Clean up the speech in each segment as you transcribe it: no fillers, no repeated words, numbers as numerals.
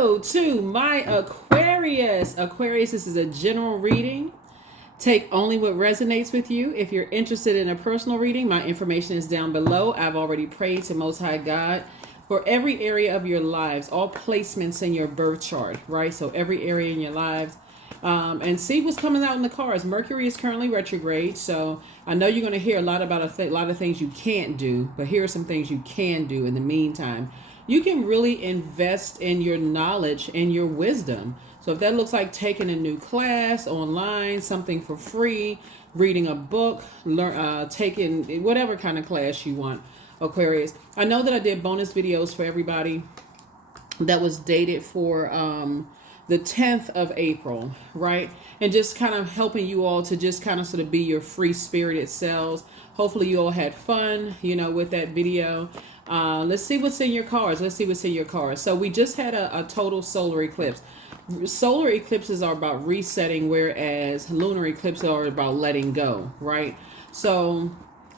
Hello to my Aquarius. Aquarius, this is a general reading. Take only what resonates with you. If you're interested in a personal reading, my information is down below. I've already prayed to Most High God for every area of your lives, all placements in your birth chart, right? So every area in your lives. And see what's coming out in the cards. Mercury is currently retrograde, so I know you're going to hear a lot about a lot of things you can't do, but here are some things you can do in the meantime. You can really invest in your knowledge and your wisdom. So if that looks like taking a new class online, something for free, reading a book, taking whatever kind of class you want, Aquarius. I know that I did bonus videos for everybody that was dated for the 10th of April, right? And just kind of helping you all to just kind of sort of be your free spirited selves. Hopefully you all had fun, with that video. Let's see what's in your cards. So we just had a total solar eclipse. Solar eclipses are about resetting, whereas lunar eclipses are about letting go, right? So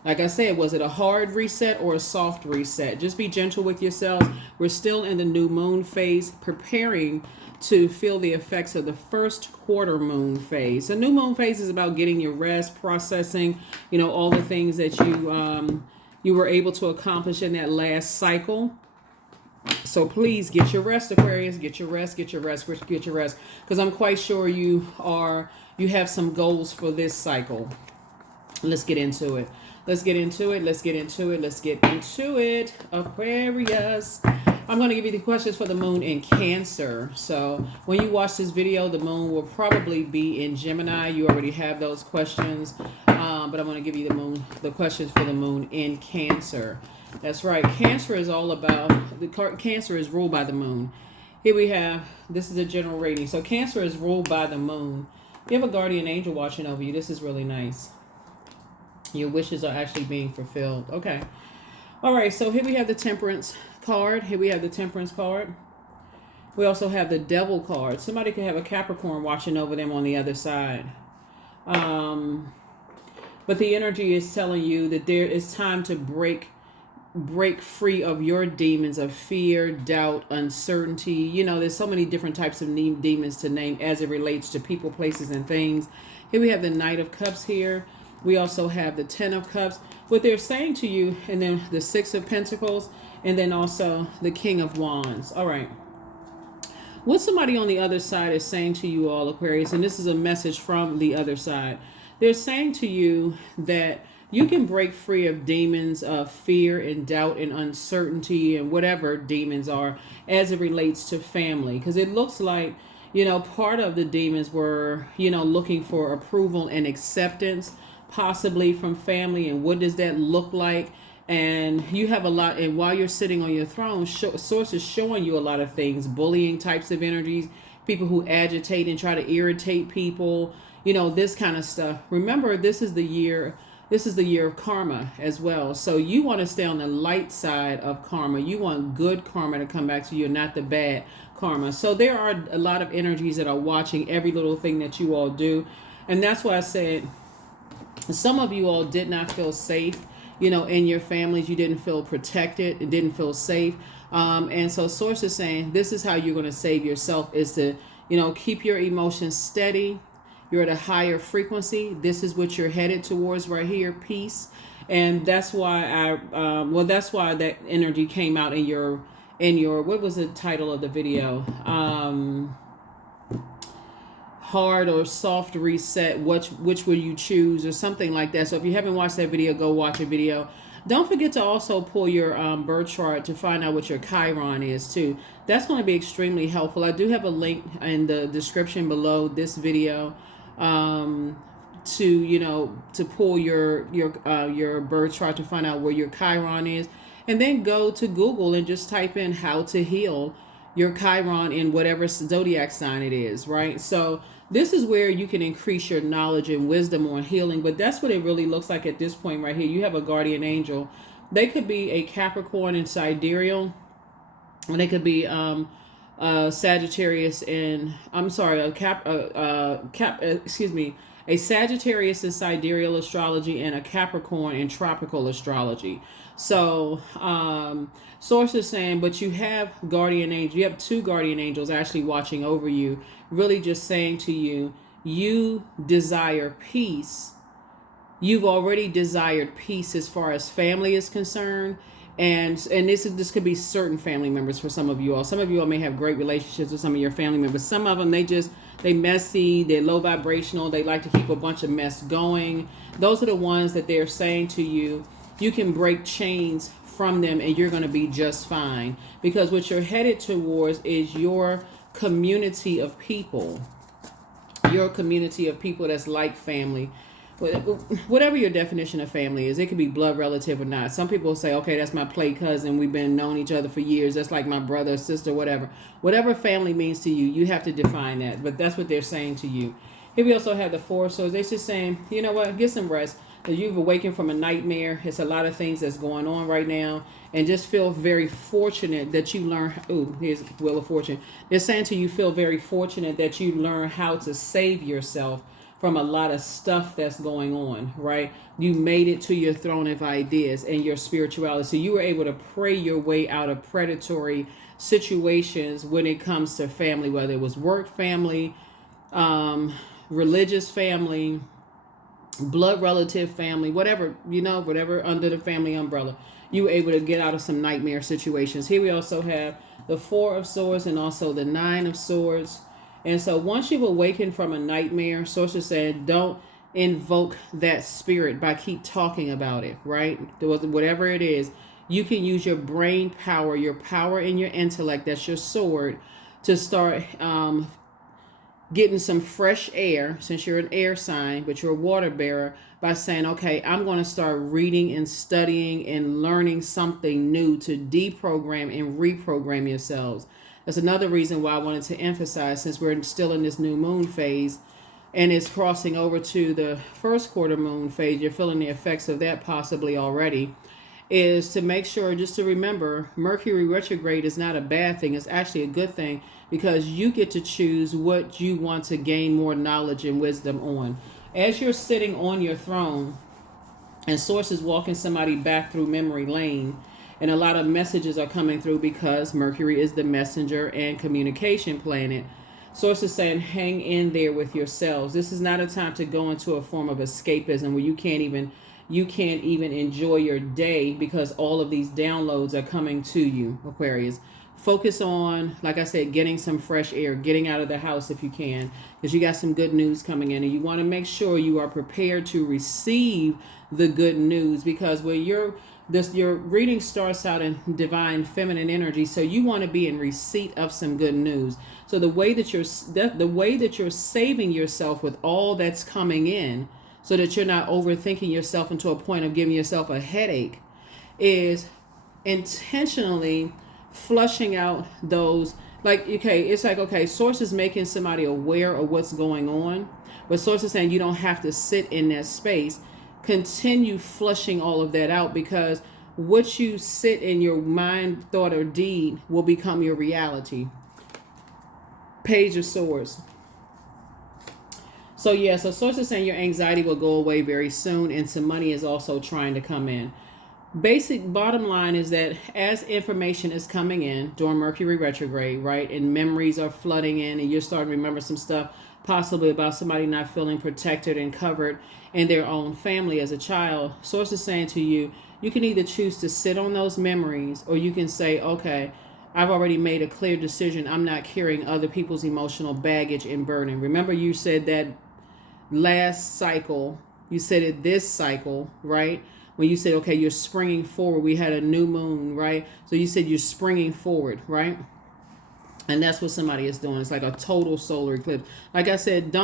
like I said, was it a hard reset or a soft reset? Just be gentle with yourselves. We're still in the new moon phase, preparing to feel the effects of the first quarter moon phase. The new moon phase is about getting your rest, processing, all the things that you were able to accomplish in that last cycle. So please get your rest, Aquarius. Get your rest. Because I'm quite sure you have some goals for this cycle. Let's get into it. Aquarius. I'm going to give you the questions for the moon in Cancer. So when you watch this video, the moon will probably be in Gemini. You already have those questions. But I'm going to give you the questions for the moon in Cancer. That's right. Cancer is all about, Cancer is ruled by the moon. Here we have, this is a general rating. So Cancer is ruled by the moon. You have a guardian angel watching over you. This is really nice. Your wishes are actually being fulfilled. Okay. All right. So here we have the Temperance card. We also have the Devil card. Somebody could have a Capricorn watching over them on the other side. But the energy is telling you that there is time to break free of your demons of fear, doubt, uncertainty. There's so many different types of demons to name as it relates to people, places, and things. Here we have the Knight of Cups here. We also have the 10 of Cups. What they're saying to you, and then the 6 of Pentacles, and then also the King of Wands. All right. What somebody on the other side is saying to you all, Aquarius, and this is a message from the other side. They're saying to you that you can break free of demons of fear and doubt and uncertainty and whatever demons are as it relates to family. Because it looks like, part of the demons were, looking for approval and acceptance, possibly from family. And what does that look like? And you have a lot, and while you're sitting on your throne, source is showing you a lot of things, bullying types of energies, people who agitate and try to irritate people, this kind of stuff. Remember, this is the year of karma as well. So you want to stay on the light side of karma. You want good karma to come back to you, not the bad karma. So there are a lot of energies that are watching every little thing that you all do. And that's why I said some of you all did not feel safe, in your families. You didn't feel protected. It didn't feel safe. And so source is saying this is how you're going to save yourself, is to, keep your emotions steady. You're at a higher frequency. This is what you're headed towards right here, peace. And that's why that's why that energy came out in your, what was the title of the video? Hard or soft reset, which will you choose, or something like that. So if you haven't watched that video, go watch a video. Don't forget to also pull your birth chart to find out what your Chiron is too. That's going to be extremely helpful. I do have a link in the description below this video to pull your birth chart to find out where your Chiron is, and then go to Google and just type in how to heal your Chiron in whatever zodiac sign it is, right? So this is where you can increase your knowledge and wisdom on healing. But that's what it really looks like at this point right here. You have a guardian angel. They could be a Capricorn and sidereal, and they could be Sagittarius and A Sagittarius is sidereal astrology, and a Capricorn in tropical astrology. So, source is saying, but you have guardian angels. You have two guardian angels actually watching over you, really just saying to you, you desire peace. You've already desired peace as far as family is concerned. And this could be certain family members for some of you all. Some of you all may have great relationships with some of your family members. Some of them, they messy, they're low vibrational, they like to keep a bunch of mess going. Those are the ones that they're saying to you, you can break chains from them and you're going to be just fine. Because what you're headed towards is your community of people. Your community of people that's like family. Whatever your definition of family is, it could be blood relative or not. Some people say, okay, that's my play cousin. We've been known each other for years. That's like my brother, sister, whatever. Whatever family means to you, you have to define that. But that's what they're saying to you. Here we also have the Four of Swords. They're just saying, you know what, get some rest. That you've awakened from a nightmare. It's a lot of things that's going on right now. And just feel very fortunate that you learn. Oh, here's Wheel of Fortune. They're saying to you, feel very fortunate that you learn how to save yourself from a lot of stuff that's going on, right? You made it to your throne of ideas and your spirituality. So you were able to pray your way out of predatory situations when it comes to family, whether it was work family, religious family, blood relative family, whatever, whatever under the family umbrella. You were able to get out of some nightmare situations. Here we also have the Four of Swords and also the Nine of Swords. And so once you've awakened from a nightmare, sources said, don't invoke that spirit by keep talking about it, right? Whatever it is, you can use your brain power, your power in your intellect, that's your sword, to start getting some fresh air, since you're an air sign, but you're a water bearer, by saying, okay, I'm going to start reading and studying and learning something new to deprogram and reprogram yourselves. That's another reason why I wanted to emphasize, since we're still in this new moon phase and it's crossing over to the first quarter moon phase, you're feeling the effects of that possibly already, is to make sure, just to remember, Mercury retrograde is not a bad thing. It's actually a good thing, because you get to choose what you want to gain more knowledge and wisdom on. As you're sitting on your throne and source is walking somebody back through memory lane, and a lot of messages are coming through because Mercury is the messenger and communication planet. Source is saying, hang in there with yourselves. This is not a time to go into a form of escapism where you can't even enjoy your day because all of these downloads are coming to you, Aquarius. Focus on, like I said, getting some fresh air, getting out of the house if you can, because you got some good news coming in, and you want to make sure you are prepared to receive the good news, because when your reading starts out in divine feminine energy, so you want to be in receipt of some good news. So the way that you're saving yourself with all that's coming in, so that you're not overthinking yourself into a point of giving yourself a headache, is intentionally flushing out those, source is making somebody aware of what's going on, but source is saying you don't have to sit in that space. Continue flushing all of that out, because what you sit in your mind, thought, or deed will become your reality. Page of Swords. So source is saying your anxiety will go away very soon, and some money is also trying to come in. Bottom line is that as information is coming in during Mercury retrograde, right, and memories are flooding in, and you're starting to remember some stuff possibly about somebody not feeling protected and covered in their own family as a child, source is saying to you, you can either choose to sit on those memories, or you can say, okay, I've already made a clear decision. I'm not carrying other people's emotional baggage and burden. Remember, you said that last cycle, you said it this cycle, right? When you said, okay, you're springing forward, we had a new moon, right? So you said you're springing forward, right? And that's what somebody is doing. It's like a total solar eclipse. Like I said,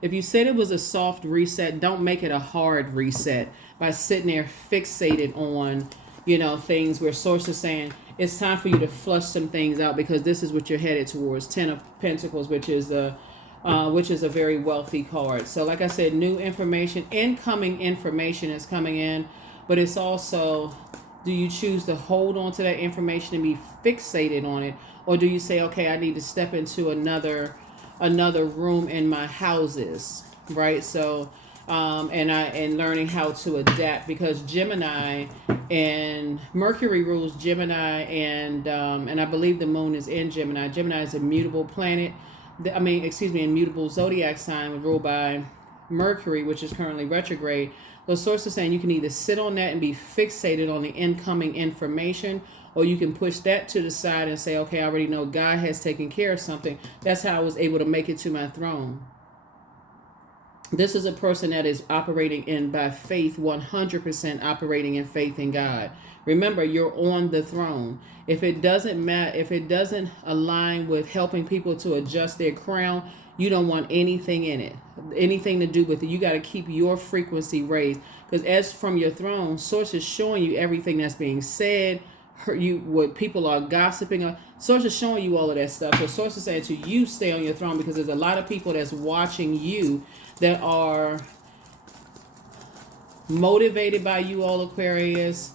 if you said it was a soft reset, don't make it a hard reset by sitting there fixated on, things where source is saying it's time for you to flush some things out, because this is what you're headed towards. 10 of Pentacles, which is a very wealthy card. So like I said, new information, incoming information is coming in. But it's also, do you choose to hold on to that information and be fixated on it? Or do you say, okay, I need to step into another room in my houses, right? So, and learning how to adapt, because Gemini and Mercury rules Gemini, and I believe the moon is in Gemini. Gemini is a mutable planet. Immutable zodiac sign ruled by Mercury, which is currently retrograde. The source is saying you can either sit on that and be fixated on the incoming information, or you can push that to the side and say, okay, I already know God has taken care of something. That's how I was able to make it to my throne. This is a person that is operating in by faith, 100% operating in faith in God. Remember, you're on the throne. If it doesn't matter, if it doesn't align with helping people to adjust their crown, you don't want anything in it, anything to do with it. You got to keep your frequency raised, because as from your throne, Source is showing you everything that's being said, what people are gossiping. Source is showing you all of that stuff. So Source is saying to you, stay on your throne, because there's a lot of people that's watching you that are motivated by you, all Aquarius.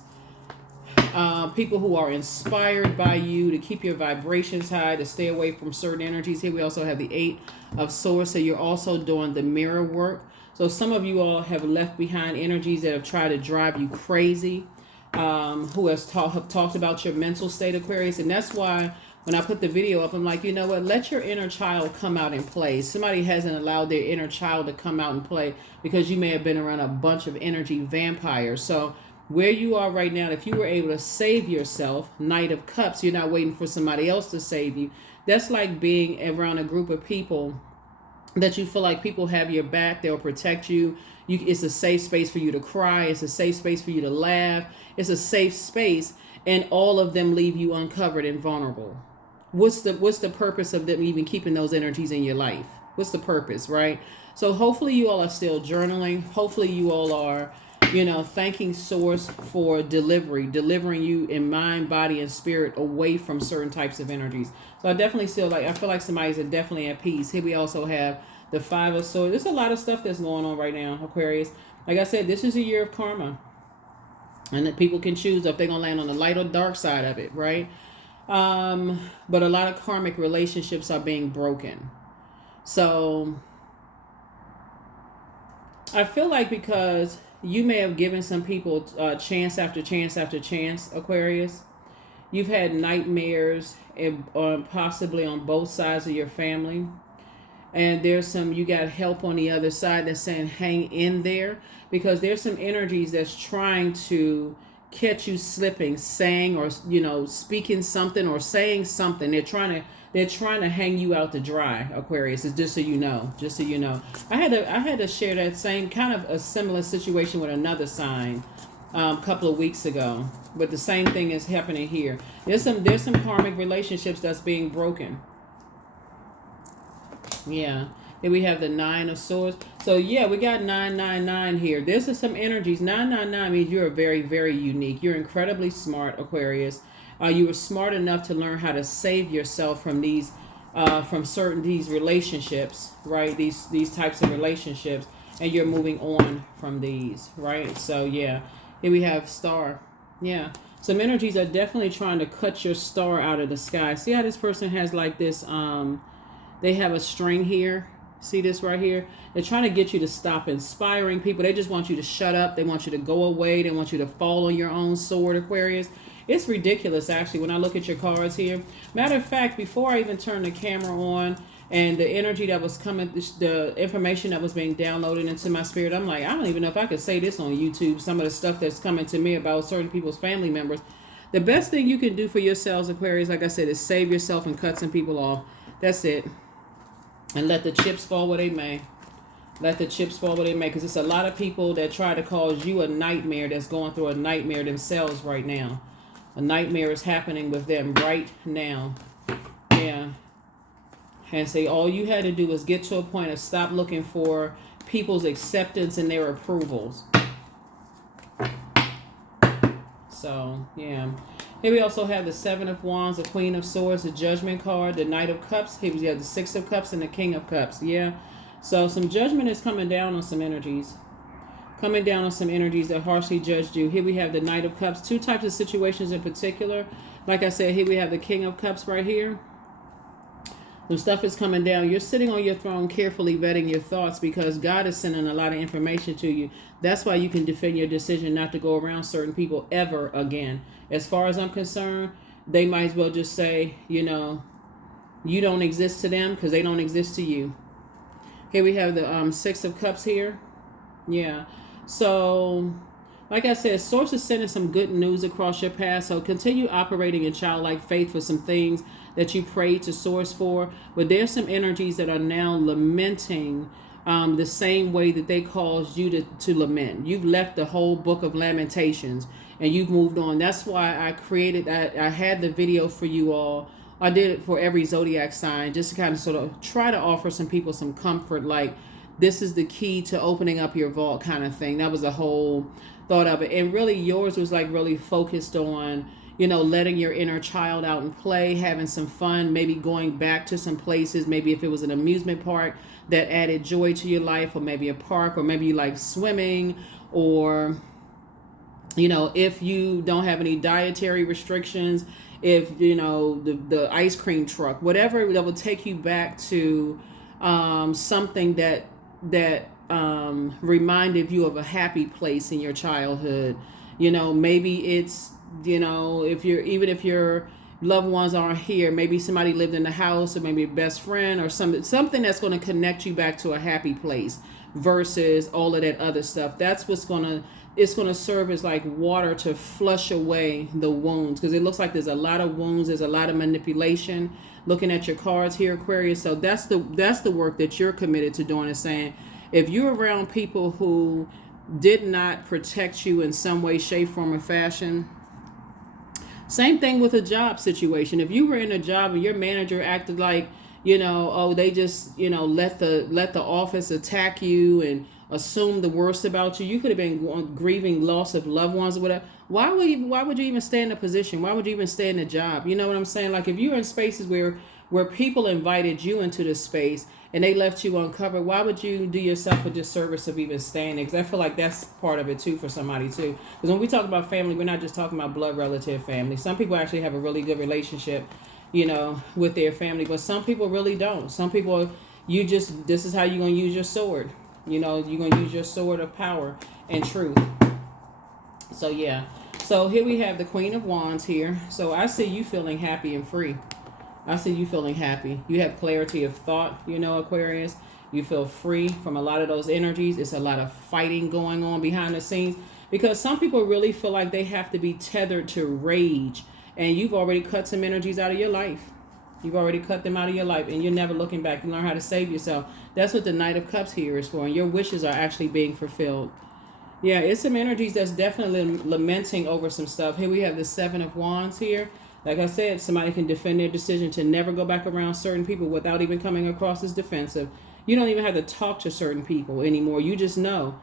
People who are inspired by you to keep your vibrations high, to stay away from certain energies. Here we also have the 8 of Swords. So you're also doing the mirror work. So some of you all have left behind energies that have tried to drive you crazy, who have talked about your mental state, Aquarius. And that's why when I put the video up, I'm like, you know what? Let your inner child come out and play. Somebody hasn't allowed their inner child to come out and play because you may have been around a bunch of energy vampires. So where you are right now, if you were able to save yourself, Knight of Cups, you're not waiting for somebody else to save you. That's like being around a group of people that you feel like people have your back, they'll protect you. It's a safe space for you to cry. It's a safe space for you to laugh. It's a safe space, and all of them leave you uncovered and vulnerable. What's the purpose of them even keeping those energies in your life? What's the purpose, right? So hopefully you all are still journaling. Hopefully you all are, thanking Source for delivering you in mind, body, and spirit away from certain types of energies. So I definitely I feel like somebody's definitely at peace. Here we also have the 5 of Swords. There's a lot of stuff that's going on right now, Aquarius. Like I said, this is a year of karma. And that people can choose if they're going to land on the light or dark side of it, right? But a lot of karmic relationships are being broken. So I feel like because you may have given some people chance after chance after chance, Aquarius, you've had nightmares possibly on both sides of your family. And you got help on the other side that's saying hang in there, because there's some energies that's trying to catch you slipping, saying or speaking something or saying something. They're trying to hang you out to dry, Aquarius. It's just so you know. I had to share that same kind of a similar situation with another sign a couple of weeks ago, but the same thing is happening here. There's some karmic relationships that's being broken. Yeah. Here we have the 9 of Swords. So yeah, we got 999 here. This is some energies. 999 means you're very, very unique. You're incredibly smart, Aquarius. You were smart enough to learn how to save yourself from these relationships, right? These types of relationships, and you're moving on from these, right? So yeah, here we have Star. Yeah. Some energies are definitely trying to cut your star out of the sky. See how this person has like this, they have a string here. See this right here? They're trying to get you to stop inspiring people. They just want you to shut up. They want you to go away. They want you to fall on your own sword, Aquarius. It's ridiculous, actually, when I look at your cards here. Matter of fact, before I even turned the camera on and the energy that was coming, the information that was being downloaded into my spirit, I'm like, I don't even know if I could say this on YouTube, some of the stuff that's coming to me about certain people's family members. The best thing you can do for yourselves, Aquarius, like I said, is save yourself and cut some people off. That's it. And let the chips fall where they may. Let the chips fall where they may. Because it's a lot of people that try to cause you a nightmare that's going through a nightmare themselves right now. A nightmare is happening with them right now. Yeah. And say all you had to do was get to a point of stop looking for people's acceptance and their approvals. So, yeah. Here we also have the 7 of Wands, the Queen of Swords, the Judgment card, the Knight of Cups. Here we have the 6 of Cups and the King of Cups. Yeah. So some judgment is coming down on some energies. Coming down on some energies that harshly judged you. Here we have the Knight of Cups. 2 types of situations in particular. Like I said, here we have the King of Cups right here. When stuff is coming down, you're sitting on your throne carefully vetting your thoughts because God is sending a lot of information to you. That's why you can defend your decision not to go around certain people ever again. As far as I'm concerned, they might as well just say, you know, you don't exist to them because they don't exist to you. Here we have the Six of Cups here. Yeah. So, like I said, Source is sending some good news across your path. So continue operating in childlike faith for some things that you prayed to Source for. But there's some energies that are now lamenting the same way that they caused you to lament. You've left the whole book of Lamentations and you've moved on. That's why I created that. I had the video for you all. I did it for every zodiac sign just to kind of sort of try to offer some people some comfort, like this is the key to opening up your vault kind of thing. That was the whole thought of it. And really yours was like really focused on, you know, letting your inner child out and play, having some fun, maybe going back to some places, maybe if it was an amusement park that added joy to your life, or maybe a park, or maybe you like swimming, or, you know, if you don't have any dietary restrictions, if, you know, the ice cream truck, whatever that will take you back to something that reminded you of a happy place in your childhood. You know, maybe it's, you know, if your loved ones aren't here, maybe somebody lived in the house, or maybe a best friend, or something that's going to connect you back to a happy place versus all of that other stuff. That's what's going to serve as like water to flush away the wounds, because it looks like there's a lot of wounds, there's a lot of manipulation. Looking at your cards here, Aquarius. So that's the work that you're committed to doing, is saying if you're around people who did not protect you in some way, shape, form, or fashion. Same thing with a job situation. If you were in a job and your manager acted like, you know, oh, they just, you know, let the office attack you and assume the worst about you. You could have been grieving loss of loved ones or whatever. Why would you even stay in a position? Why would you even stay in a job? You know what I'm saying? Like if you're in spaces where people invited you into this space and they left you uncovered, why would you do yourself a disservice of even staying there? Because I feel like that's part of it too for somebody too. Because when we talk about family, we're not just talking about blood relative family. Some people actually have a really good relationship, you know, with their family, but some people really don't. Some people, this is how you're going to use your sword. You know, you're going to use your sword of power and truth. So, yeah. So, here we have the Queen of Wands here. So, I see you feeling happy and free. I see you feeling happy. You have clarity of thought, you know, Aquarius. You feel free from a lot of those energies. It's a lot of fighting going on behind the scenes. Because some people really feel like they have to be tethered to rage. And you've already cut some energies out of your life. You've already cut them out of your life, and you're never looking back. You learn how to save yourself. That's what the Knight of Cups here is for, and your wishes are actually being fulfilled. Yeah, it's some energies that's definitely lamenting over some stuff. Here we have the Seven of Wands here. Like I said, somebody can defend their decision to never go back around certain people without even coming across as defensive. You don't even have to talk to certain people anymore. You just know.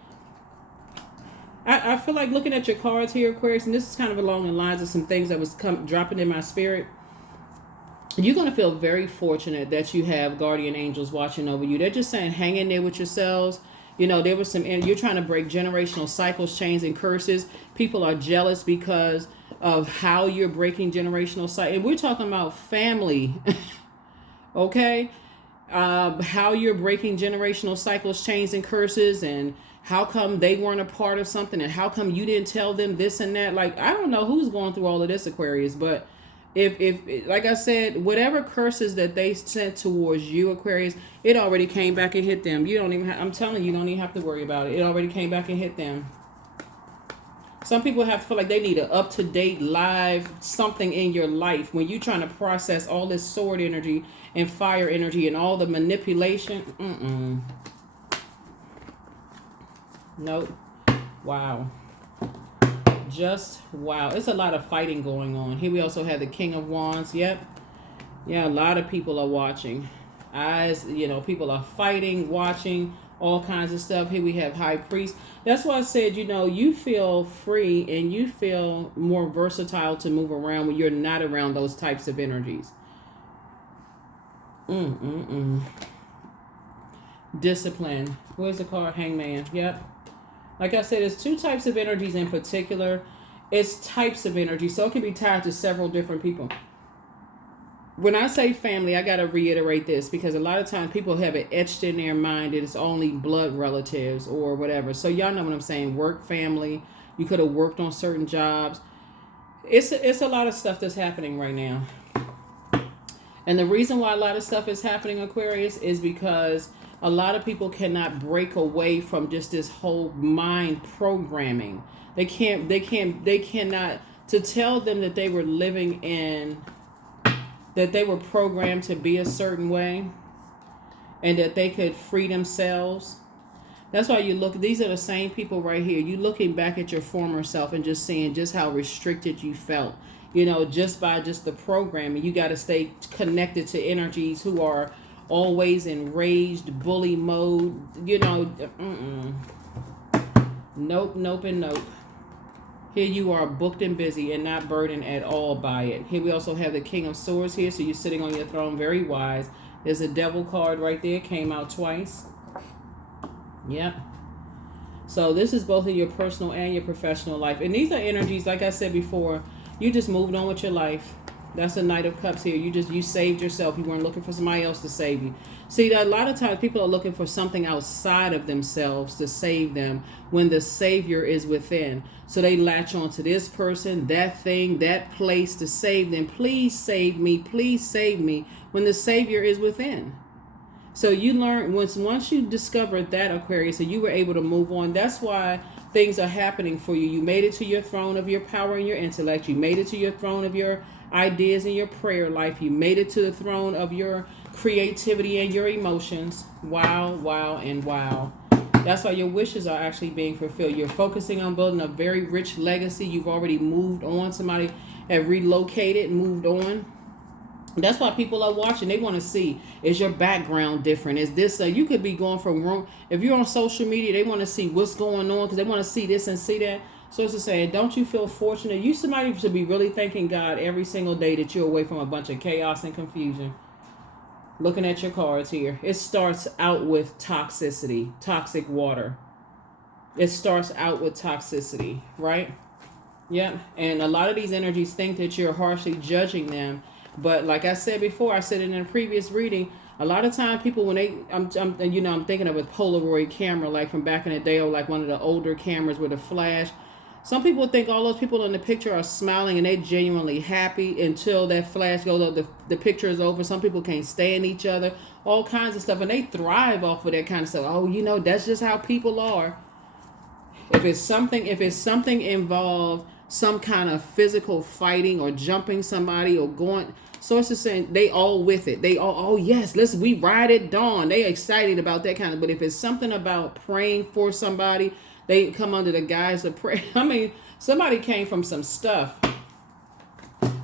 I feel like looking at your cards here, Aquarius, and this is kind of along the lines of some things that was dropping in my spirit. You're going to feel very fortunate that you have guardian angels watching over you. They're just saying, hang in there with yourselves. You know, there was you're trying to break generational cycles, chains, and curses. People are jealous because of how you're breaking generational cycles. And we're talking about family, okay? How you're breaking generational cycles, chains, and curses, and how come they weren't a part of something, and how come you didn't tell them this and that. Like, I don't know who's going through all of this, Aquarius, but if like I said, whatever curses that they sent towards you, Aquarius, it already came back and hit them. You don't even I'm telling you, don't even have to worry about it. It already came back and hit them. Some people have to feel like they need an up-to-date live something in your life when you're trying to process all this sword energy and fire energy and all the manipulation. Nope. Wow. Just wow. It's a lot of fighting going on. Here we also have the King of Wands. Yep. Yeah, a lot of people are watching. Eyes, you know, people are fighting, watching, all kinds of stuff. Here we have High Priest. That's why I said, you know, you feel free and you feel more versatile to move around when you're not around those types of energies. Discipline. Where's the card? Hangman. Yep. Like I said, there's two types of energies in particular. It's types of energy, so it can be tied to several different people. when I say family, I got to reiterate this because a lot of times people have it etched in their mind that it's only blood relatives or whatever. So y'all know what I'm saying. Work family. You could have worked on certain jobs. It's a lot of stuff that's happening right now. And the reason why a lot of stuff is happening, Aquarius, is because a lot of people cannot break away from just this whole mind programming. They cannot, to tell them that they were living in, that they were programmed to be a certain way and that they could free themselves. That's why you look, these are the same people right here. You looking back at your former self and just seeing just how restricted you felt, just by just the programming. You got to stay connected to energies who are always enraged, bully mode, Nope, nope, and nope. Here you are booked and busy and not burdened at all by it. Here we also have the King of Swords here. So you're sitting on your throne, very wise. There's a Devil card right there. Came out twice. Yep. So this is both in your personal and your professional life. And these are energies, like I said before, you just moved on with your life. That's the Knight of Cups here. You saved yourself. You weren't looking for somebody else to save you. See, a lot of times people are looking for something outside of themselves to save them when the Savior is within. So they latch on to this person, that thing, that place to save them. Please save me. Please save me, when the Savior is within. So you learn, once you discovered that, Aquarius, so you were able to move on. That's why things are happening for you. You made it to your throne of your power and your intellect. You made it to your throne of your ideas and your prayer life. You made it to the throne of your creativity and your emotions. Wow, wow, and wow. That's why your wishes are actually being fulfilled. You're focusing on building a very rich legacy. You've already moved on. Somebody have relocated, moved on. That's why people are watching. They want to see, is your background different? Is this, you could be going from room, if you're on social media, they want to see what's going on because they want to see this and see that. So it's to say, don't you feel fortunate? You somebody should be really thanking God every single day that you're away from a bunch of chaos and confusion. Looking at your cards here. It starts out with toxicity, toxic water. It starts out with toxicity, right? Yeah. And a lot of these energies think that you're harshly judging them. But like I said before, I said it in a previous reading, a lot of time people, when they, I'm thinking of a Polaroid camera, like from back in the day, or like one of the older cameras with a flash. Some people think all those people in the picture are smiling and they're genuinely happy until that flash goes up, the picture is over. Some people can't stand each other, all kinds of stuff, and they thrive off of that kind of stuff. Oh, that's just how people are. If it's something involved, some kind of physical fighting or jumping somebody or going, sources saying they all with it. They all, oh yes, we ride it dawn. They excited about that kind of, but if it's something about praying for somebody, they come under the guise of prayer. I mean, somebody came from some stuff,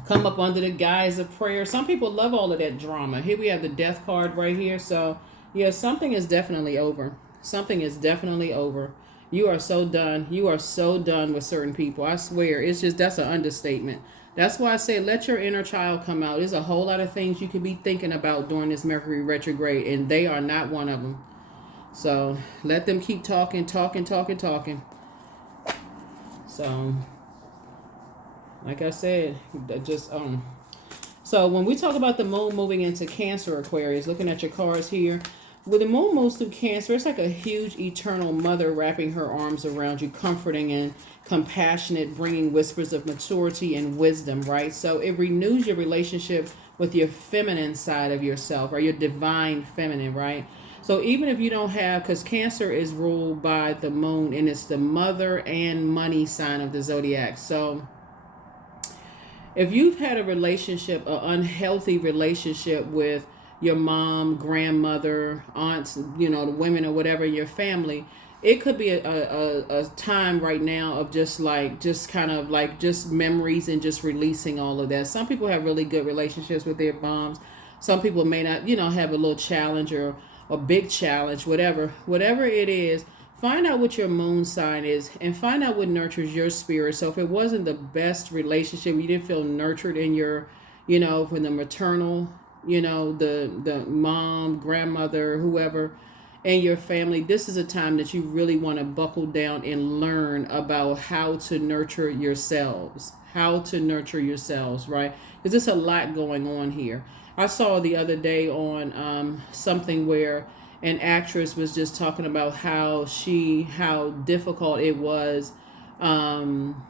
come up under the guise of prayer. Some people love all of that drama. Here we have the Death card right here. So yeah, something is definitely over. Something is definitely over. You are so done. You are so done with certain people. I swear, it's just, that's an understatement. That's why I say let your inner child come out. There's a whole lot of things you could be thinking about during this Mercury retrograde, and they are not one of them. So let them keep talking. So like I said, so when we talk about the moon moving into Cancer, Aquarius, looking at your cards here, when the moon moves through Cancer, it's like a huge eternal mother wrapping her arms around you, comforting and compassionate, bringing whispers of maturity and wisdom, right? So it renews your relationship with your feminine side of yourself, or your divine feminine, right? So even if you don't have, because Cancer is ruled by the moon, and it's the mother and money sign of the Zodiac. So if you've had a relationship, an unhealthy relationship with your mom, grandmother, aunts, the women or whatever in your family, it could be a time right now of just memories and just releasing all of that. Some people have really good relationships with their moms. Some people may not, have a little challenge or a big challenge, whatever it is. Find out what your moon sign is and find out what nurtures your spirit. So if it wasn't the best relationship, you didn't feel nurtured in your, from the maternal, the mom, grandmother, whoever in your family, this is a time that you really want to buckle down and learn about how to nurture yourselves, right? Because there's a lot going on here. I saw the other day on something where an actress was just talking about how difficult it was um,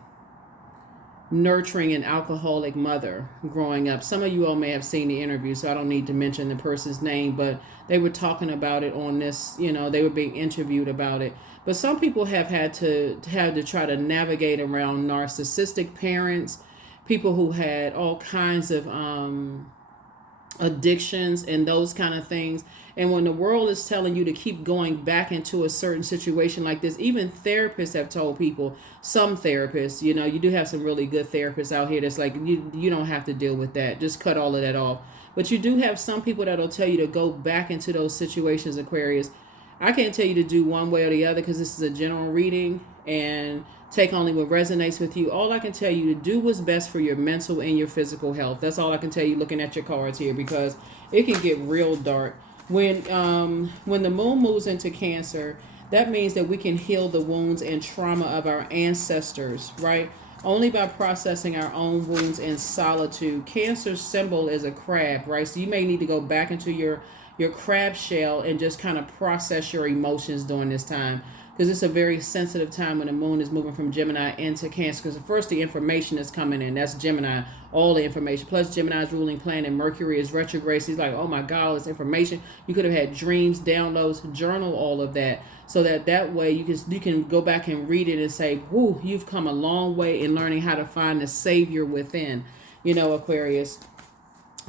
nurturing an alcoholic mother growing up. Some of you all may have seen the interview, so I don't need to mention the person's name, but they were talking about it on this, they were being interviewed about it. But some people have had to try to navigate around narcissistic parents, people who had all kinds of addictions and those kind of things. And when the world is telling you to keep going back into a certain situation like this, even therapists have told people, some therapists, you do have some really good therapists out here that's like, you don't have to deal with that. Just cut all of that off. But you do have some people that'll tell you to go back into those situations, Aquarius. I can't tell you to do one way or the other because this is a general reading and take only what resonates with you. All I can tell you to do what's best for your mental and your physical health. That's all I can tell you looking at your cards here, because it can get real dark. When the moon moves into Cancer, that means that we can heal the wounds and trauma of our ancestors, right? Only by processing our own wounds in solitude. Cancer's symbol is a crab, right? So you may need to go back into your crab shell and just kind of process your emotions during this time, because it's a very sensitive time when the moon is moving from Gemini into Cancer. Because first the information is coming in, that's Gemini, all the information. Plus Gemini's ruling planet Mercury is retrograde. So he's like, oh my God, all this information. You could have had dreams, downloads, journal all of that, so that way you can go back and read it and say, whoo, you've come a long way in learning how to find the savior within, Aquarius.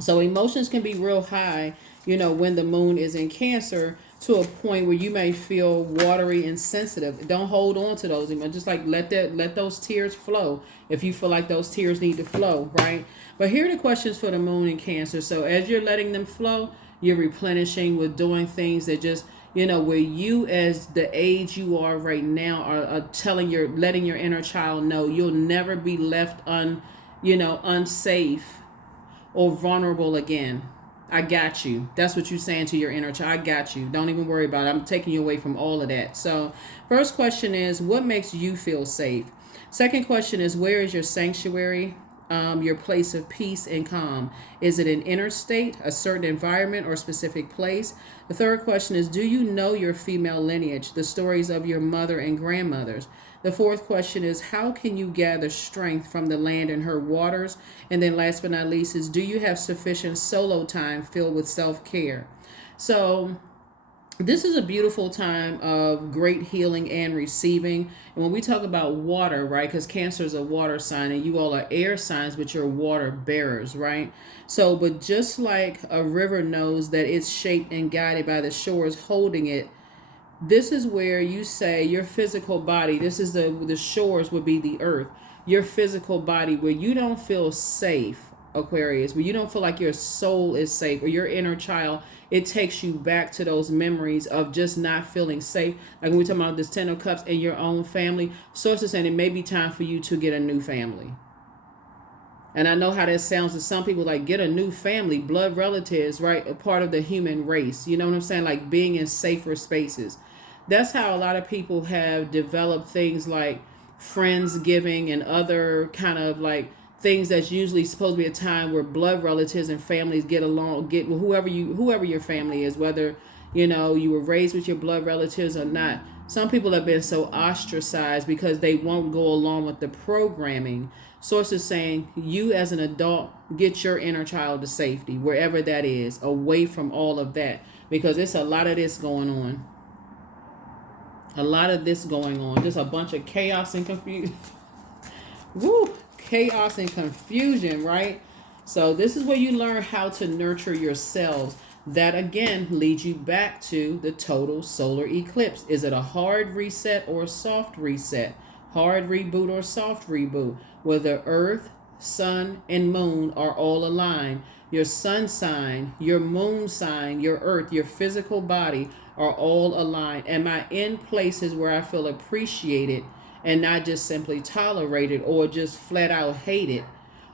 So emotions can be real high, when the moon is in Cancer, to a point where you may feel watery and sensitive. Don't hold on to those emotions. Just like let those tears flow if you feel like those tears need to flow, right? But here are the questions for the moon in Cancer. So as you're letting them flow, you're replenishing with doing things that just, where you, as the age you are right now, are letting your inner child know you'll never be left unsafe or vulnerable again. I got you. That's what you're saying to your inner child. I got you. Don't even worry about it. I'm taking you away from all of that. So first question is, what makes you feel safe? Second question is, where is your sanctuary, your place of peace and calm? Is it an inner state, a certain environment, or specific place? The third question is, do you know your female lineage, the stories of your mother and grandmothers? The fourth question is, how can you gather strength from the land and her waters? And then last but not least is, do you have sufficient solo time filled with self-care? So this is a beautiful time of great healing and receiving. And when we talk about water, right, because Cancer is a water sign and you all are air signs, but you're water bearers, right? So, but just like a river knows that it's shaped and guided by the shores holding it, this is where you say your physical body, this is the shores would be the earth, your physical body, where you don't feel safe, Aquarius, where you don't feel like your soul is safe or your inner child, it takes you back to those memories of just not feeling safe. Like when we talk about this 10 of Cups and your own family, sources saying it may be time for you to get a new family. And I know how that sounds to some people, like get a new family, blood relatives, right? A part of the human race. You know what I'm saying? Like being in safer spaces. That's how a lot of people have developed things like Friendsgiving and other kind of like things that's usually supposed to be a time where blood relatives and families get along, get whoever your family is, whether, you were raised with your blood relatives or not. Some people have been so ostracized because they won't go along with the programming. Sources saying you as an adult, get your inner child to safety, wherever that is, away from all of that, because it's a lot of this going on. A lot of this going on. Just a bunch of chaos and confusion. Woo! Chaos and confusion, right? So this is where you learn how to nurture yourselves. That again leads you back to the total solar eclipse. Is it a hard reset or a soft reset? Hard reboot or soft reboot? Where the earth, sun, and moon are all aligned. Your sun sign, your moon sign, your earth, your physical body are all aligned. Am I in places where I feel appreciated and not just simply tolerated or just flat out hated?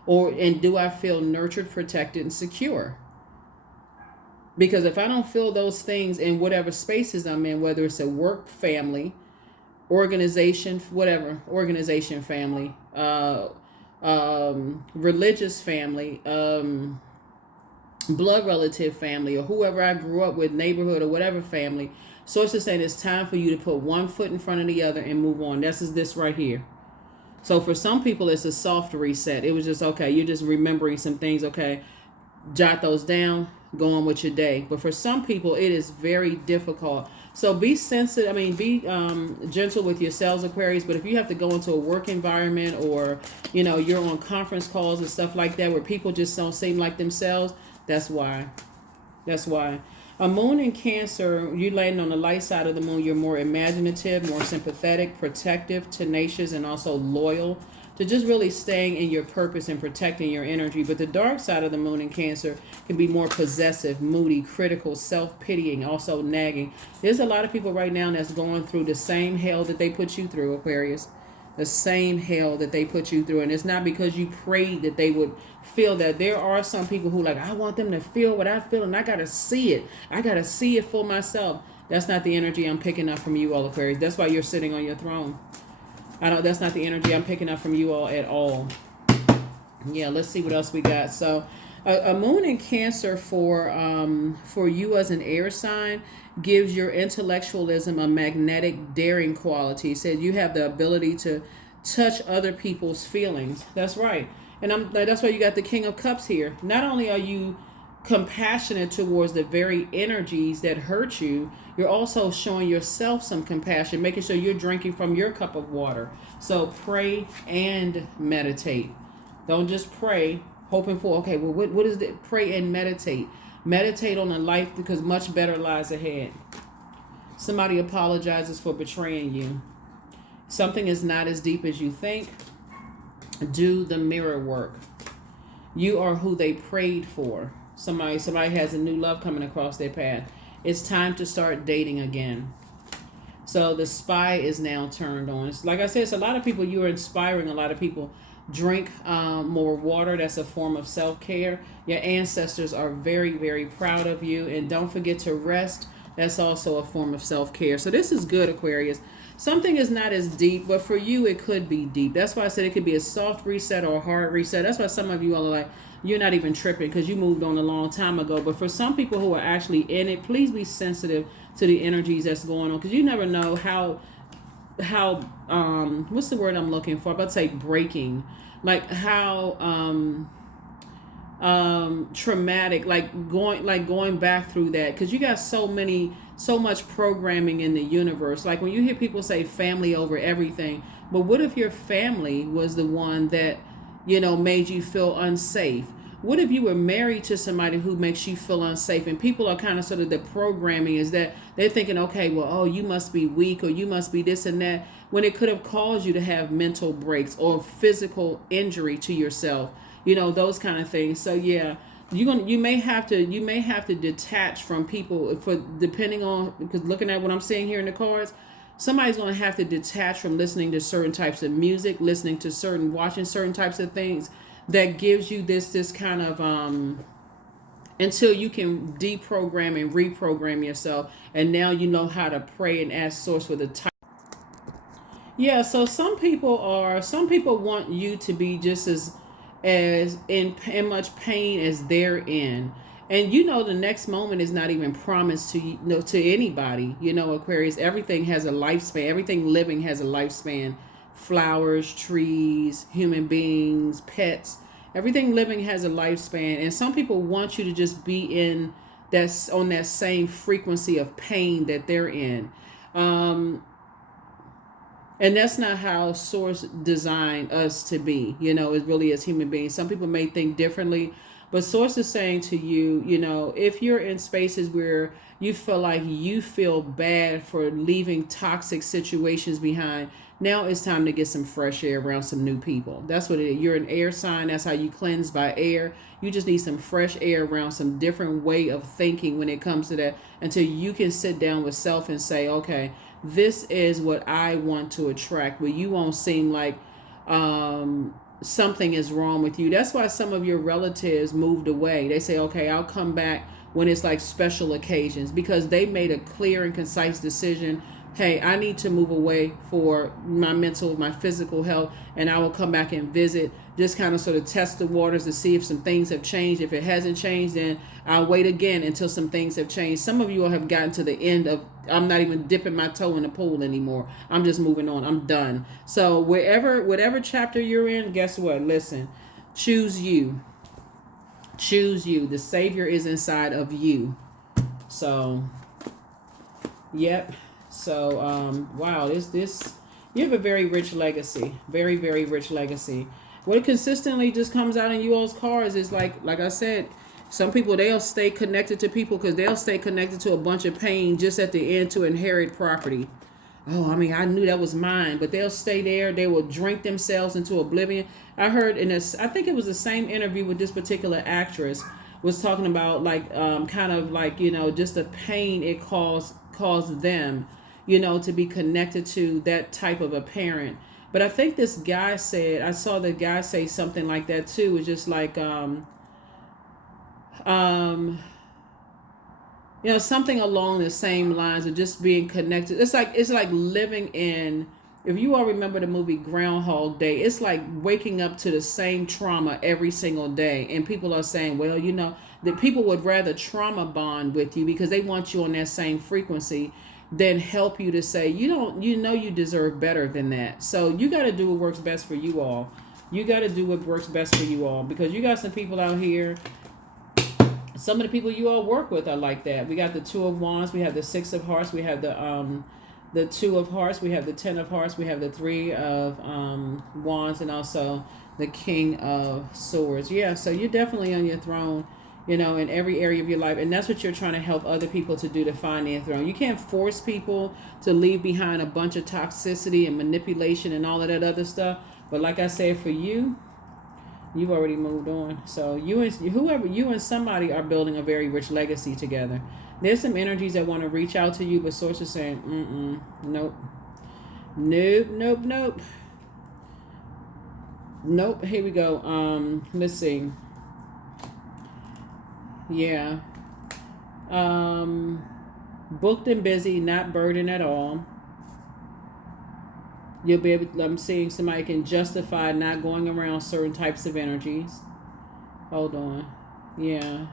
And do I feel nurtured, protected, and secure? Because if I don't feel those things in whatever spaces I'm in, whether it's a work family, organization, whatever, organization family, religious family, blood relative family, or whoever I grew up with, neighborhood or whatever family. Source is saying it's time for you to put one foot in front of the other and move on. This right here. So for some people, it's a soft reset. It was just, okay, you're just remembering some things. Okay, jot those down, go on with your day. But for some people, it is very difficult. So be sensitive. I mean, be gentle with yourselves, Aquarius. But if you have to go into a work environment, or, you're on conference calls and stuff like that where people just don't seem like themselves, that's why. That's why. A moon in Cancer, you landing on the light side of the moon, you're more imaginative, more sympathetic, protective, tenacious, and also loyal to just really staying in your purpose and protecting your energy. But the dark side of the moon in Cancer can be more possessive, moody, critical, self-pitying, also nagging. There's a lot of people right now that's going through the same hell that they put you through, Aquarius. The same hell that they put you through. And it's not because you prayed that they would feel that. There are some people who I want them to feel what I feel, and I got to see it. I got to see it for myself. That's not the energy I'm picking up from you all, Aquarius. That's why you're sitting on your throne. That's not the energy I'm picking up from you all at all. Yeah, let's see what else we got. So a moon in Cancer for you as an air sign gives your intellectualism a magnetic, daring quality. It says you have the ability to touch other people's feelings. That's right. And that's why you got the King of Cups here. Not only are you compassionate towards the very energies that hurt you, you're also showing yourself some compassion, making sure you're drinking from your cup of water. So pray and meditate. Don't just pray hoping for, okay, well, what is it? Pray and meditate. Meditate on a life, because much better lies ahead. Somebody apologizes for betraying you. Something is not as deep as you think. Do the mirror work. You are who they prayed for. Somebody has a new love coming across their path. It's time to start dating again. So the spy is now turned on. It's, like I said, it's a lot of people. You are inspiring a lot of people. Drink more water. That's a form of self-care. Your ancestors are very, very proud of you. And don't forget to rest. That's also a form of self-care. So this is good, Aquarius. Something is not as deep, but for you, it could be deep. That's why I said it could be a soft reset or a hard reset. That's why some of you all are like, you're not even tripping because you moved on a long time ago. But for some people who are actually in it, please be sensitive to the energies that's going on, because you never know how what's the word I'm looking for? I'm about to say breaking. Like how traumatic, going back through that, because you got so much programming in the universe. Like when you hear people say family over everything, but what if your family was the one that made you feel unsafe? What if you were married to somebody who makes you feel unsafe? And people are kind of sort of, the programming is that they're thinking, okay, well, oh, you must be weak, or you must be this and that, when it could have caused you to have mental breaks or physical injury to yourself, those kind of things. So yeah, you may have to detach from people depending on, because looking at what I'm seeing here in the cards, somebody's going to have to detach from listening to certain types of music, watching certain types of things that gives you this kind of until you can deprogram and reprogram yourself, and now you know how to pray and ask source for the type. Yeah, so some people want you to be just as in much pain as they're in. And the next moment is not even promised to anybody. Aquarius, everything has a lifespan. Everything living has a lifespan. Flowers, trees, human beings, pets. Everything living has a lifespan. And some people want you to just be on that same frequency of pain that they're in. And that's not how Source designed us to be, it really is human beings. Some people may think differently, but Source is saying to you, if you're in spaces where you feel like you feel bad for leaving toxic situations behind, now it's time to get some fresh air around some new people. That's what it is. You're an air sign. That's how you cleanse, by air. You just need some fresh air around some different way of thinking when it comes to that, until you can sit down with self and say, okay, this is what I want to attract, where you won't seem like something is wrong with you. That's why some of your relatives moved away. They say, okay, I'll come back when it's like special occasions, because they made a clear and concise decision. Hey, I need to move away for my mental, my physical health, and I will come back and visit just kind of sort of test the waters to see if some things have changed. If it hasn't changed, then I'll wait again until some things have changed. Some of you all have gotten to the end of, I'm not even dipping my toe in the pool anymore. I'm just moving on. I'm done. So whatever chapter you're in, guess what? Listen, choose you. Choose you. The Savior is inside of you. So, yep. So, wow, this you have a very rich legacy. Very, very rich legacy. What consistently just comes out in you all's cards is like I said, some people, they'll stay connected to people because they'll stay connected to a bunch of pain just at the end to inherit property. Oh, I mean, I knew that was mine, but they'll stay there. They will drink themselves into oblivion. I heard in this, I think it was the same interview with this particular actress, was talking about like, kind of like, you know, just the pain it caused them, you know, to be connected to that type of a parent. But I think this guy said, I saw the guy say something like that too. It's just like, you know, something along the same lines of just being connected. It's like living in, if you all remember the movie Groundhog Day, it's like waking up to the same trauma every single day. And people are saying, well, you know, that people would rather trauma bond with you because they want you on that same frequency than help you to say, you know, you deserve better than that. So you got to do what works best for you all. You got to do what works best for you all, because you got some people out here. Some of the people you all work with are like that. We got the Two of Wands. We have the Six of Hearts. We have the Two of Hearts. We have the Ten of Hearts. We have the Three of Wands, and also the King of Swords. Yeah, so you're definitely on your throne, you know, in every area of your life. And that's what you're trying to help other people to do, to find their throne. You can't force people to leave behind a bunch of toxicity and manipulation and all of that other stuff. But like I said, for you, you've already moved on. So you and somebody are building a very rich legacy together. There's some energies that want to reach out to you, but source is saying, nope. Nope. Here we go. Let's see. Yeah. Booked and busy, not burdened at all. You'll be able, I'm seeing somebody can justify not going around certain types of energies. Hold on. Yeah.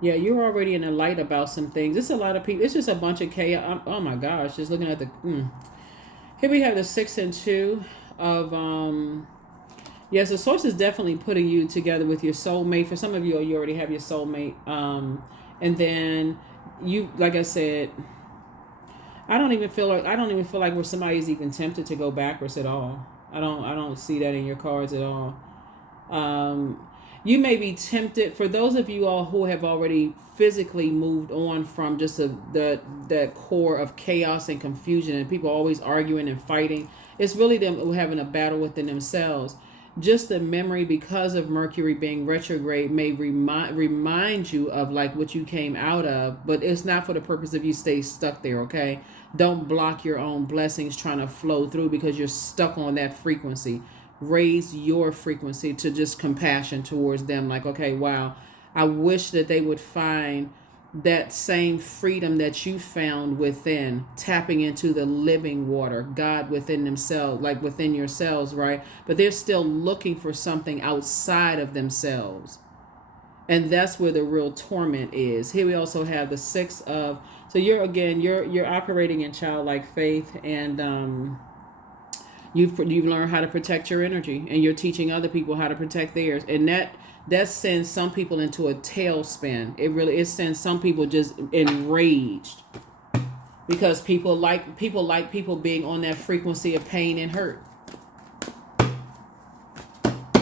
Yeah, you're already in the light about some things. It's a lot of people. It's just a bunch of chaos. Oh my gosh. Just looking at the... Here we have the 6 and 2 of... Yes, the source is definitely putting you together with your soulmate. For some of you already have your soulmate. And then you, like I said... I don't even feel like where somebody's even tempted to go backwards at all. I don't see that in your cards at all. You may be tempted, for those of you all who have already physically moved on from just the core of chaos and confusion and people always arguing and fighting. It's really them having a battle within themselves. Just the memory, because of Mercury being retrograde, may remind you of like what you came out of, but it's not for the purpose of you stay stuck there, okay? Don't block your own blessings trying to flow through because you're stuck on that frequency. Raise your frequency to just compassion towards them. Like, okay, wow, I wish that they would find that same freedom that you found within, tapping into the living water, God within themselves, like within yourselves, right? But they're still looking for something outside of themselves. And that's where the real torment is. Here we also have the 6 of, so you're operating in childlike faith, and you've learned how to protect your energy, and you're teaching other people how to protect theirs. And that sends some people into a tailspin. It sends some people just enraged, because people like people being on that frequency of pain and hurt.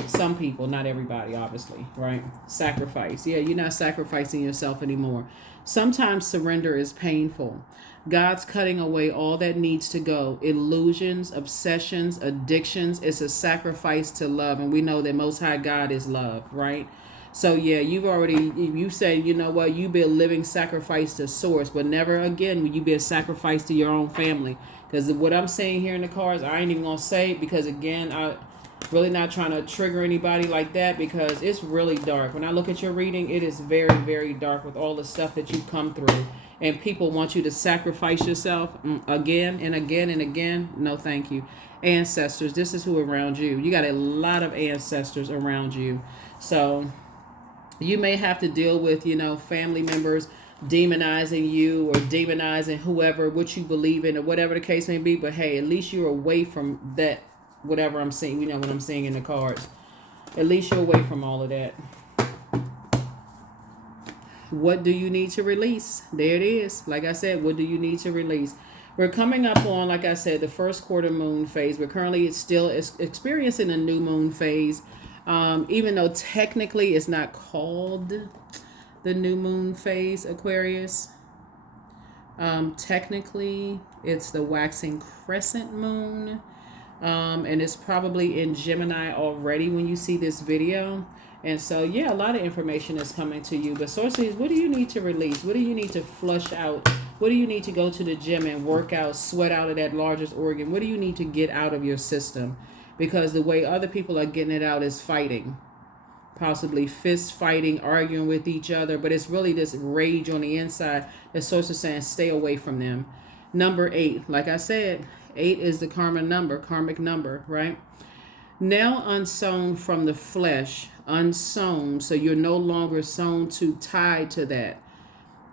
Some people, not everybody, obviously, right? Sacrifice. Yeah, you're not sacrificing yourself anymore. Sometimes surrender is painful. God's cutting away all that needs to go. Illusions, obsessions, addictions. It's a sacrifice to love. And we know that Most High God is love, right? So yeah, you said, you know what, you be a living sacrifice to source, but never again will you be a sacrifice to your own family. Because what I'm saying here in the cards, I ain't even going to say it, because again, Really not trying to trigger anybody like that, because it's really dark. When I look at your reading, it is very, very dark with all the stuff that you've come through. And people want you to sacrifice yourself again and again and again. No, thank you. Ancestors, this is who around you. You got a lot of ancestors around you. So you may have to deal with, family members demonizing you or demonizing whoever, what you believe in, or whatever the case may be. But hey, at least you're away from that. Whatever I'm seeing, what I'm seeing in the cards. At least you're away from all of that. What do you need to release? There it is. Like I said, what do you need to release? We're coming up on, like I said, the first quarter moon phase. We're currently still experiencing a new moon phase. Even though technically it's not called the new moon phase, Aquarius. Technically, it's the waxing crescent moon. And it's probably in Gemini already when you see this video. And so, yeah, a lot of information is coming to you. But sources, what do you need to release? What do you need to flush out? What do you need to go to the gym and work out, sweat out of that largest organ? What do you need to get out of your system? Because the way other people are getting it out is fighting. Possibly fist fighting, arguing with each other. But it's really this rage on the inside. The source is saying stay away from them. Number 8, like I said, 8 is the karmic number, right? Now unsown from the flesh, unsown, so you're no longer sewn to, tied to that.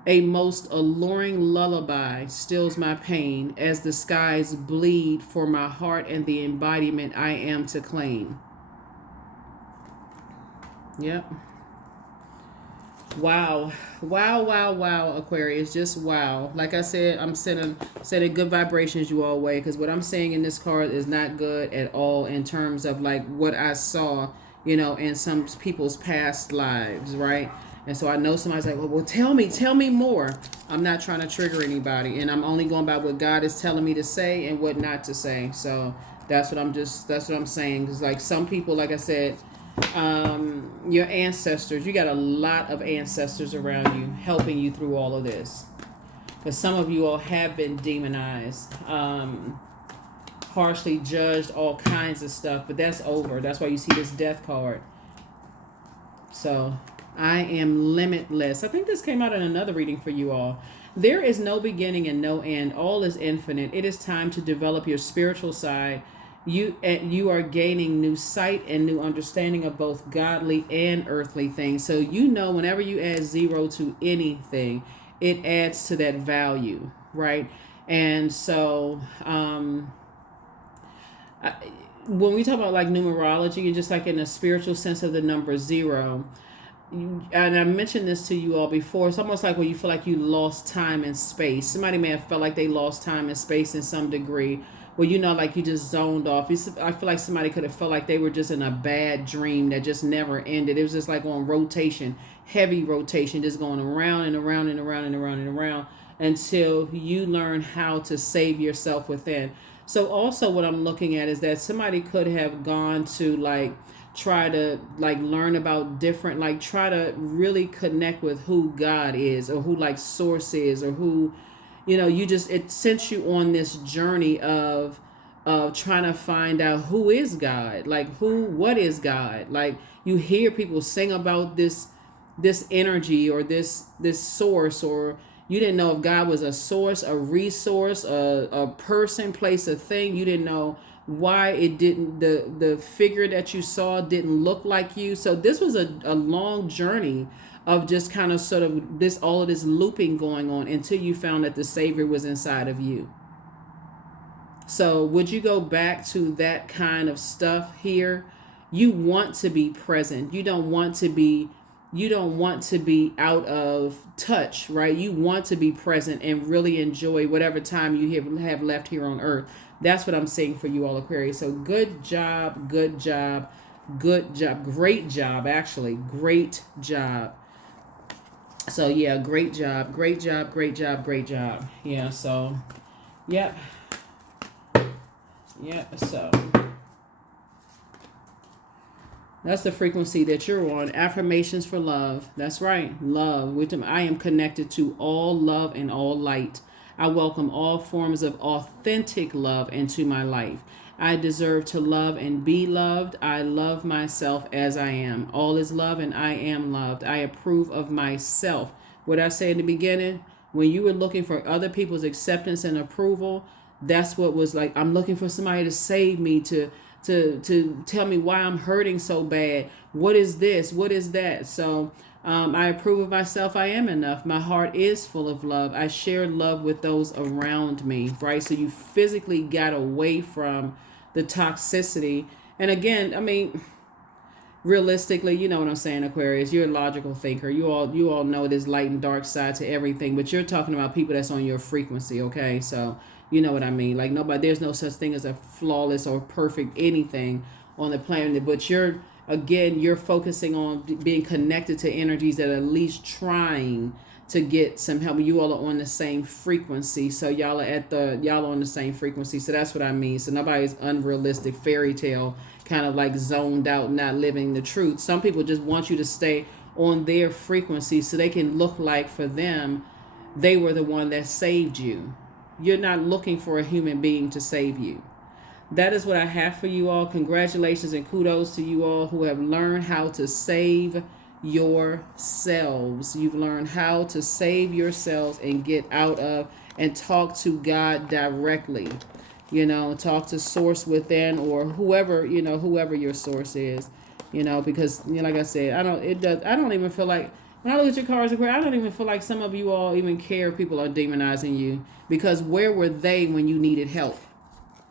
A most alluring lullaby stills my pain as the skies bleed for my heart and the embodiment I am to claim. Yep. Wow, Aquarius, just wow. Like I said, I'm sending good vibrations you all way, because what I'm saying in this card is not good at all in terms of like what I saw, in some people's past lives, right? And so I know somebody's like, well, tell me more. I'm not trying to trigger anybody, and I'm only going by what God is telling me to say and what not to say. So that's what I'm saying. Because like some people, like I said, your ancestors, you got a lot of ancestors around you helping you through all of this, because some of you all have been demonized, harshly judged, all kinds of stuff, but that's over. That's why you see this death card. So I am limitless. I think this came out in another reading for you all. There is no beginning and no end. All is infinite. It is time to develop your spiritual side. You are gaining new sight and new understanding of both godly and earthly things. So whenever you add 0 to anything, it adds to that value, right? And so when we talk about like numerology and just like in a spiritual sense of the number 0, and I mentioned this to you all before, it's almost like when you feel like you lost time and space. Somebody may have felt like they lost time and space in some degree. Well, like you just zoned off. I feel like somebody could have felt like they were just in a bad dream that just never ended. It was just like on rotation, heavy rotation, just going around and around and around and around and around until you learn how to save yourself within. So also what I'm looking at is that somebody could have gone to like try to like learn about different, like try to really connect with who God is, or who like source is, or who, it sent you on this journey of trying to find out who is God, like what is God. Like you hear people sing about this energy or this source, or you didn't know if God was a source, a resource, a person, place, a thing. You didn't know why it didn't, the figure that you saw didn't look like you. So this was a long journey of just kind of sort of all of this looping going on until you found that the Savior was inside of you. So would you go back to that kind of stuff here? You want to be present. You don't want to be out of touch, right? You want to be present and really enjoy whatever time you have left here on earth. That's what I'm saying for you all, Aquarius. So good job, great job, actually. Great job. So yeah, great job. Yeah, so yep. So that's the frequency that you're on. Affirmations for love. That's right. Love. I am connected to all love and all light. I welcome all forms of authentic love into my life. I deserve to love and be loved. I love myself as I am. All is love and I am loved. I approve of myself. What I said in the beginning, when you were looking for other people's acceptance and approval, that's what was like, I'm looking for somebody to save me, to tell me why I'm hurting so bad. What is this? What is that? So I approve of myself. I am enough. My heart is full of love. I share love with those around me, right? So you physically got away from the toxicity. And again, I mean, realistically, you know what I'm saying, Aquarius, you're a logical thinker. You all know there's light and dark side to everything, but you're talking about people that's on your frequency, okay? So you know what I mean. Like there's no such thing as a flawless or perfect anything on the planet, but you're focusing on being connected to energies that are at least trying to get some help. You all are on the same frequency, so y'all are on the same frequency. So that's what I mean. So nobody's unrealistic fairy tale kind of like zoned out, not living the truth. Some people just want you to stay on their frequency so they can look like for them they were the one that saved you. You're not looking for a human being to save you. That is what I have for you all. Congratulations and kudos to you all who have learned how to save yourselves. You've learned how to save yourselves and get out of and talk to God directly. You know, talk to source within, or whoever your source is, because, like I said, I don't even feel like, when I look at your cards, I don't even feel like some of you all even care people are demonizing you, because where were they when you needed help?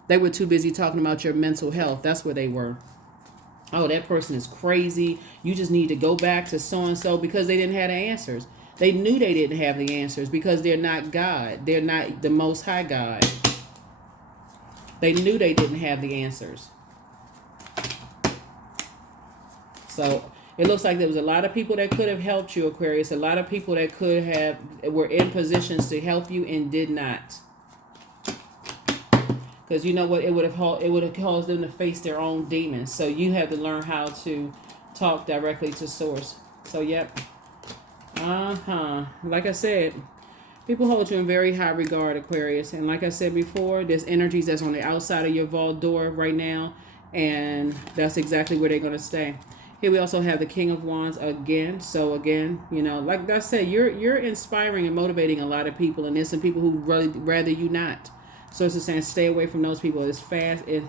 They were too busy talking about your mental health. That's where they were. Oh, that person is crazy. You just need to go back to so-and-so, because they didn't have the answers. They knew they didn't have the answers because they're not God. They're not the Most High God. They knew they didn't have the answers. So it looks like there was a lot of people that could have helped you, Aquarius. A lot of people that were in positions to help you and did not. Because you know what, it would have caused them to face their own demons. So you have to learn how to talk directly to source. So yep. Like I said, people hold you in very high regard, Aquarius. And like I said before, there's energies that's on the outside of your vault door right now, and that's exactly where they're going to stay. Here we also have the King of Wands again. So again, like I said, you're inspiring and motivating a lot of people, and there's some people who really rather you not. So it's just saying, stay away from those people as fast as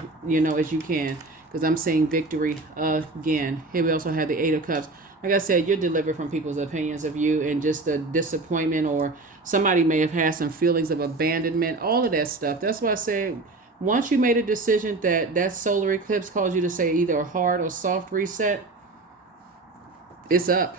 you can, because I'm seeing victory again. Here we also have the Eight of Cups. Like I said, you're delivered from people's opinions of you and just the disappointment, or somebody may have had some feelings of abandonment, all of that stuff. That's why I said, once you made a decision that solar eclipse caused you to say either a hard or soft reset, it's up.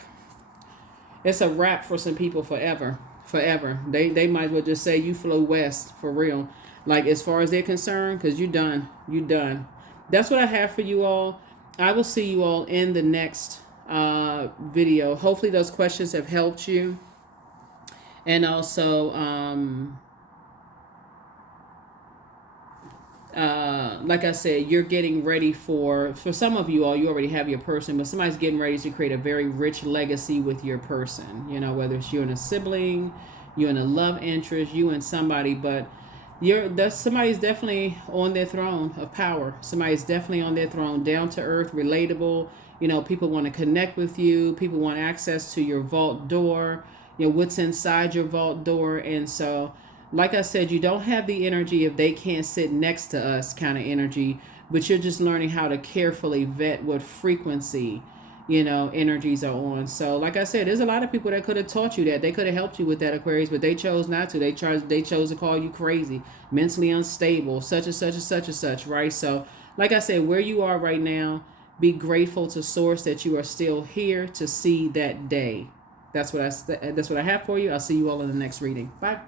It's a wrap for some people forever. They might as well just say you flew west for real. Like, as far as they're concerned, because you're done. You're done. That's what I have for you all. I will see you all in the next video. Hopefully those questions have helped you. And also, like I said, you're getting ready for some of you all, you already have your person, but somebody's getting ready to create a very rich legacy with your person. Whether it's you and a sibling, you and a love interest, you and somebody, but somebody's definitely on their throne of power. Somebody's definitely on their throne, down to earth, relatable. People want to connect with you. People want access to your vault door, what's inside your vault door. And so, like I said, you don't have the energy if they can't sit next to us kind of energy, but you're just learning how to carefully vet what frequency, energies are on. So like I said, there's a lot of people that could have taught you that. They could have helped you with that, Aquarius, but they chose not to. They chose to call you crazy, mentally unstable, such and such and such and such, right? So like I said, where you are right now, be grateful to source that you are still here to see that day. That's what I have for you. I'll see you all in the next reading. Bye.